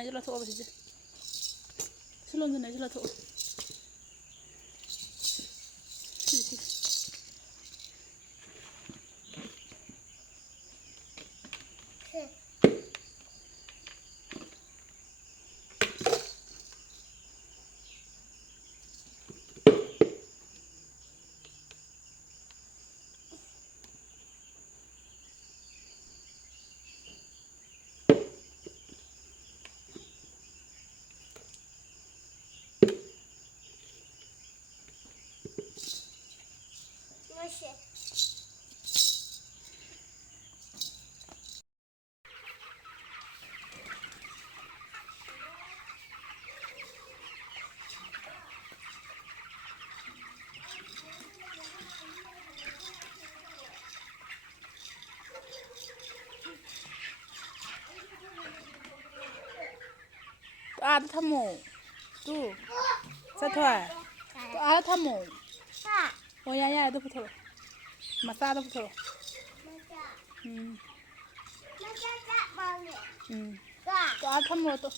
này cho là thua bây giờ chứ luôn rồi này cho là thua à thăm mồ tu sao thôi à thăm mồ ôi ya ya itu betul masa itu betul tuh ah thăm mồ tuh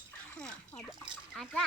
ada